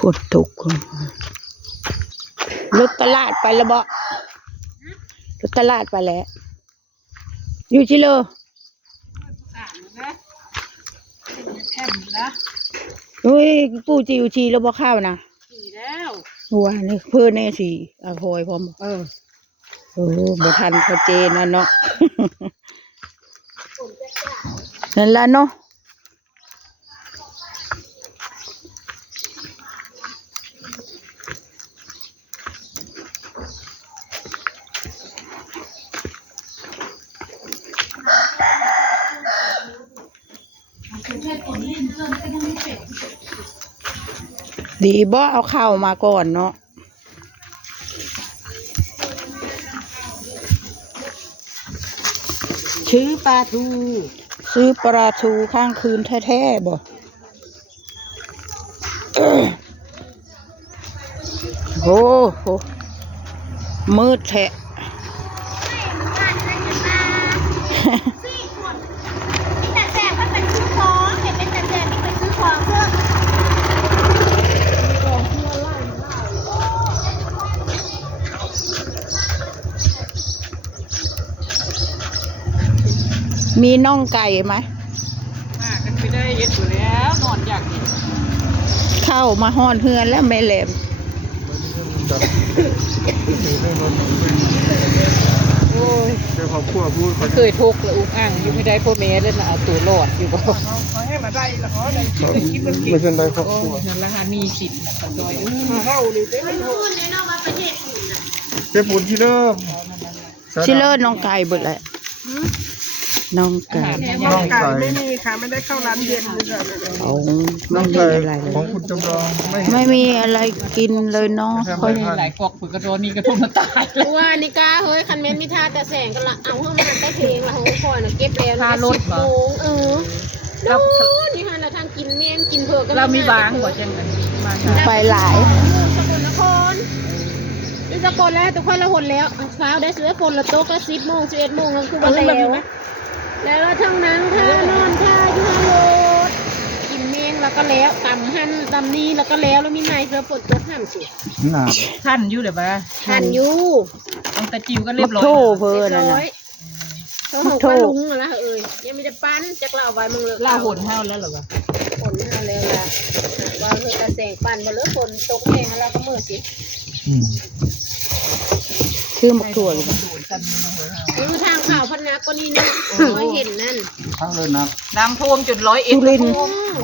พูดถูกรถตลาดไปแล้วบ่รถตลาดไปแล้วอยู่ที่เลยอุ้ยปู่จิวชีแล้วบ่ข้าวนะชีแล้วว้านี่เพื่อนแน่สิอาพอยพร้อมโอ้บ่ทันเขาเจนนะเนาะ นั่นละเนาะดีบ่เอาข้าวมาก่อนเนาะซื้อปลาทูข้างคืนแท้ๆบ่โอ้โหมืดแท้มีน่องไก่ไหมกันไม่ได้เย็ดอยู่แล้วนอนอยากเข้ามาห่อนเฮือนแล้วไม่แหลมโอ้ยเจ้าครอบครัวพูดเคยทุกข์แล้วอุ้งอ่างอยู่ไม่ได้พ่อแม่เล่นเอาตัวรอดอยู่บ่เขาให้มาได้แล้วเขาได้ไม่เป็นไรครอบครัวราคามีสิทธิ์นะโดยเข้าเลยเจ้าปุ่นที่เริ่มน้องไก่เบิดแหละน้องไก่ไม่มีค่ะไม่ได้เข้าร้านเย็นเลยเอาน้องไก่ของคุณจำลองไม่มีอะไรกินเลยเนาะค่อยหลายกอกผุดกระโดนนี่กระทุ่มตายเลยว่านี่กาเฮ้ยคันเมนมีท่าแต่แสงกันละเอาเข้ามาใต้เพลงละของคอยนะเก็บแล้วนะ10 โมงเรานี่ฮะเราทางกินเมี่ยงกินเผือกก็เรามีบางกว่าเช่นกันไปหลายสกลนครนี่สกลแล้วทุกคนเราหดแล้วเช้าได้ซื้อคนละโต๊ะก็10 โมง 11 โมงแล้วคือวันแล้วทั้งนั้นท่านอนท่าอยู่ทางรถกินเมี่ยงแล้วก็แล้วตำหั่นตำนี้แล้วก็แล้วมีนายเพื่อฝนตกห้ามสิท่านอยู่เดี๋ยวบ้าท่านอยู่ต้องตะจิวก็เรียบร้อยโถ่เพื่อนนะเขาหกปลาลุงนะยังไม่ได้ปั้นจักเราเอาไว้มึงเลยเราหนเท่าแล้วหรอวะหนเท่าแล้วละว่าคือกระแสงปั้นมาเลยฝนตกแห้งแล้วก็มืดสิคือหมกถั่วเลยคือทางข่าวพนักก็นี่นะไม่เห็นนั่นทางเลยนะน้ำท่วมจุด101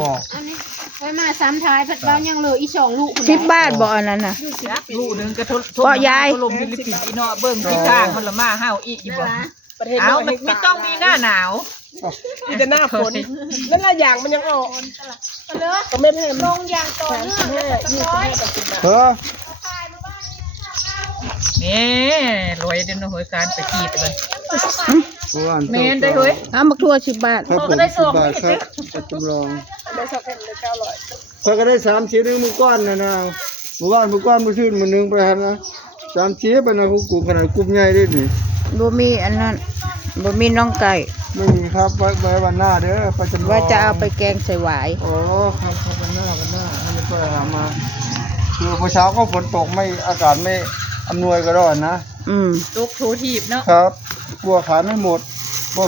บอกอันนี้ไว้มาซ้ำท้ายพัดบ้านยังเลยอี2 ลูก10 บาทบ่อันนั้นน่ะลูกนึงกระทบก็ยายลมฟิลิปปินส์อีเนาะเบิ่งที่ข้างมันละมาห้าวอีกบ่เอาไม่ต้องมีหน้าหนาวมีแต่หน้าฝนนั่นละอย่างมันยังออกก็ไม่แพงลงอย่างต่อเนื่องนี่รวยเดินหวยการไปขีดเลยเมนได้เฮ้ยมักทั่ว10 บาทครับผม10 บาทครับจำลองได้2 แผ่นเลย900เขาก็ได้3 ชิ้นมือก้อนนะมือก้อนมือชื่นมือนึงไปหันนะ3 ชิ้นไปนะกลุ่มขนาดกลุ่มใหญ่ได้ดิบ่มีอันนั้นบ่มีน้องไก่ไม่มีครับไว้วันหน้าเด้อประจำว่าจะเอาไปแกงใส่หวายอ๋อครับวันหน้าให้ไปหามาคือพอเช้าก็ฝนตกไม่อากาศไม่อำนวยก็ร้อนนะตกโถทีบเนาะครับกลัวขายไม่หมด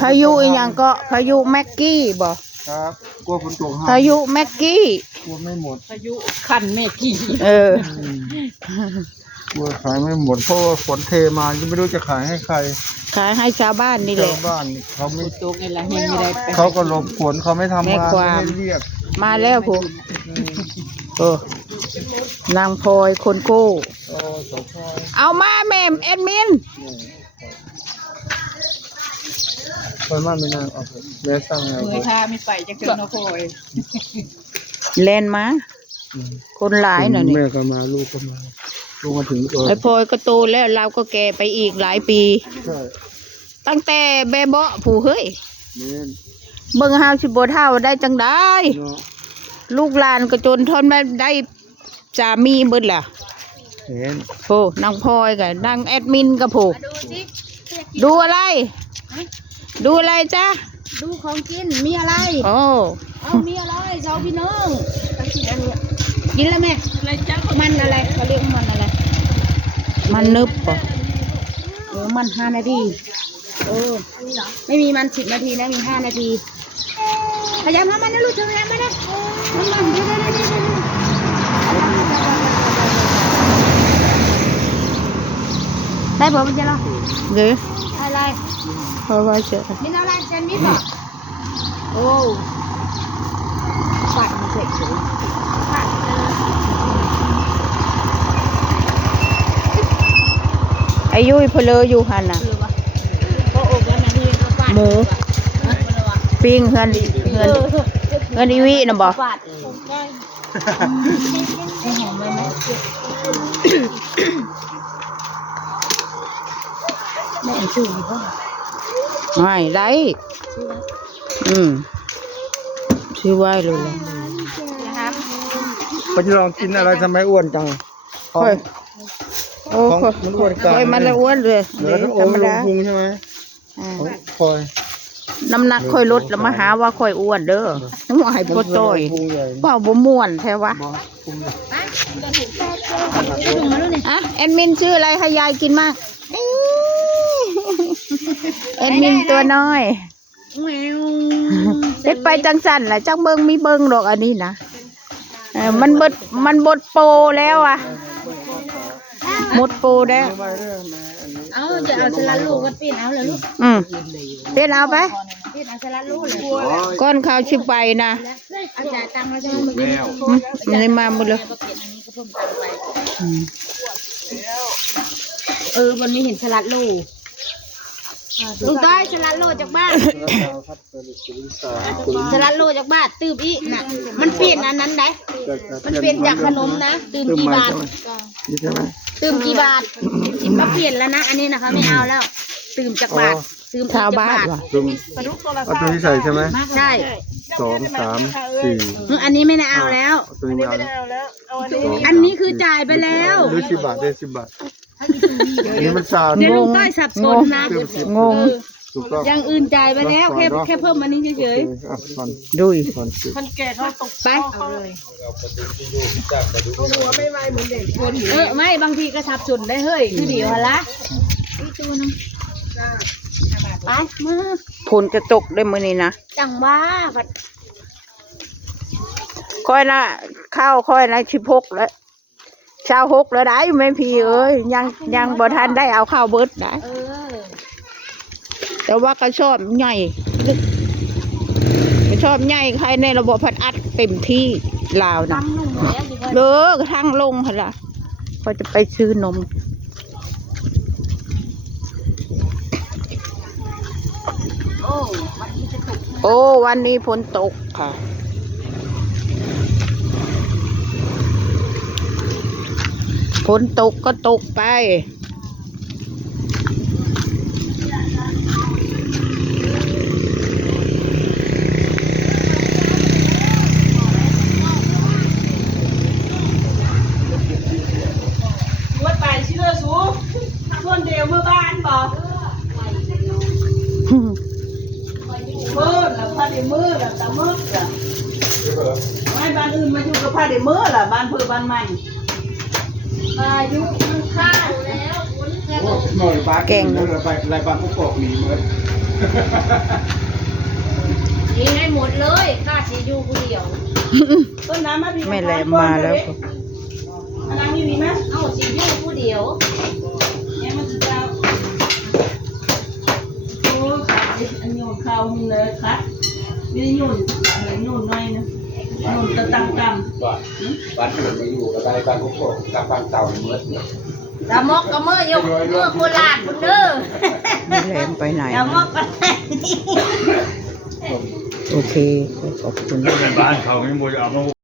พายุอีกอย่างก็พายุแม็กกี้บ่ครับกลัวฝนตกพายุแม็กกี้กลัวไม่หมดพายุคันแม็กกี้กลัวขายไม่หมดเพราะฝนเทมาจะไม่รู้จะขายให้ใครขายให้ชาวบ้านนี่แหละชาวบ้านเขาไม่ตกนี่แหละเห็นไม่ได้เขาก็หลบฝนเขาไม่ทำงานไม่เรียกมาแล้วผู้นางพลอยคนโก้เอามาแม่แอดมินไปมาไม่นานออกแม่สั่งไงเคยพาไม่ไปจะเจอน้องพลอยแลนมาคนหลายหน่อยนี่แม่ก็มาลูกก็มาถึงไอ้พลอยก็โตแล้วเราก็แก่ไปอีกหลายปีตั้งแต่เบเบาะผู้เฮ้ยเบิ่งห้าสิบเท่าได้จังได้ลูกหลานก็จนทนไม่ได้สามีเบิดล่ะโอ้นางพลอยกับนางแอดมินกับผู้ดูอะไรจ้ะดูของกินมีอะไรโอ้เอามีอะไรเจ้าพี่น้อง กินแล้วแม่มันอะไรเขาเรียกมันอะไร มันนึบป่ะ มัน5 นาทีไม่มีมัน10 นาทีนะมี5 นาทีพยายามทำมันนะลูกพยายามมานะมันได้ผมจะรอ เดี๋ยว อะไร เพราะว่าจะ มีอะไรเจนมีป่ะโอ้ปัดมันเสร็จเลยปัด อายุเพลออยู่หันน่ะ โอ้โหวันนั้นที่เขาปัด หมูปิ้งเฮือนอีวีน่ะบ่ ปัดให้หอมเลยไหมแม่ชื่อหรือเปล่า ไม่ได้ชื่อไว้เลย นะครับ เขาจะลองกินอะไรทำไมอ้วนจัง ค่อยโอ้ ของมันอ้วนจัง ค่อยมันอ้วนเลย เดี๋ยวต้องโอ ธร ม รม ลง ดา พุงใช่ไหมคอย น้ำหนักค่อยลดแล้วมาหาว่าค่อยอ้วนเด้อหัวให้พ่อต้อย พุงใหญ่ เปล่าบ่ม่วนแท้วะ พุงใหญ่ อ่ะแอดมินชื่ออะไรให้ยายกินมากแอดมินตัวน้อยเด็ดไปจังสันแหละจังเบิงมีเบิงดอกอันนี้นะมันบดโปรแล้วอ่ะหมดโปรแล้ว ไม่เรื่องนะอันนี้ เอาจะเอาสลัดลูกก็ปีนเอาเลยลูก เด็ดเอาไป ปีนเอาสลัดลูกเลย ก้อนข้าวชิบไปนะ อาจารย์ตังค์เราจะมากิน มันเลยมาหมดเลย ก็เปลี่ยนอันนี้ก็เพิ่มตังค์ไปวันนี้เห็นสลัดลูกลุงต้อยสลัดโลจากบ้านสลัดโลจากบ้านตื่มอีกน่ะมันเปลี่ยนอันนั้นได้มันเปลี่ยนจากขนมนะตื่มกี่บาท นี่ใช่ไหม ตื่มกี่บาทมาเปลี่ยนแล้วนะอันนี้นะคะไม่เอาแล้วตื่มจากบาทตื่ม ชาว จาก บ้าน บาท ว่ะ ตุ่มเอาตัวที่ใส่ใช่ไหม ใช่ 2 3 4 อันนี้ไม่ได้เอาแล้ว เอาตัวนี้ไม่เอาแล้ว อันนี้คือจ่ายไปแล้ว ได้10 บาทได้10 บาทอันนี้มันซาว เดี๋ยวลุงต้อยสับสนนะ งง ถูกต้อง อย่างอื่นจ่ายไปแล้วแค่เพิ่มอันนี้เฉย อ่ะก่อน ดุย ก่อนสิ ๆไปไม่บางทีก็สับสนได้เฮ้ยคือเดียวละไปมือ ผลกระจกได้มื้อนี้นะ จังว่าผัด ค่อยละข้าวค่อยละ16แล้ว26แล้วได้แม่พี่เอ้ยยังบ่ทันได้เอาข้าวเบิดได้ แต่ว่าก็ชอบใหญ่ชอบใหญ่ใครในระบบพัดอัดเต็มที่ลาวนะ ทำนุ่มแล้วสิ เลิกทางลงค่ะล่ะเขาจะไปซื้อนม โอ้วันนี้ฝนตกค่ะฝนตกก็ตกไปวัดไปเชื่อสูส่วนเดียวเมื่อบ้านบอกมือละพาได้มือละตามือละไม่บ้านอื่นมาอยู่กับพาได้มือละบ้านเพื่อบ้านใหม่อายุมันข้าวแล้ว หน่อยบาทเก่งเลยไปลายบาทพวกปอกหนีเหมือน ยิงให้หมดเลยค่าสีอยู่ผู้เดียว ต้นน้ำมาพี่ ไม่แลมาแล้ว อันนั้นมีไหม เอ้าสีอยู่ผู้เดียว เนี่ยมันจะโอ้ขาอันโยนข้าวมึงเลยค่ะไม่ได้โยนเหมือนโยนน้อยนะโยนตะตังกำ บ้านอื่นมาอยู่กับบ้านพวกพวกกับบ้านเต่าเหมือน ดามกกับเมื่อยกเมื่อโคราชคุณเด้อ ไม่แหลมไปไหน ดามกกัน โอเคขอบคุณ บ้านเขาไม่มูจะเอามา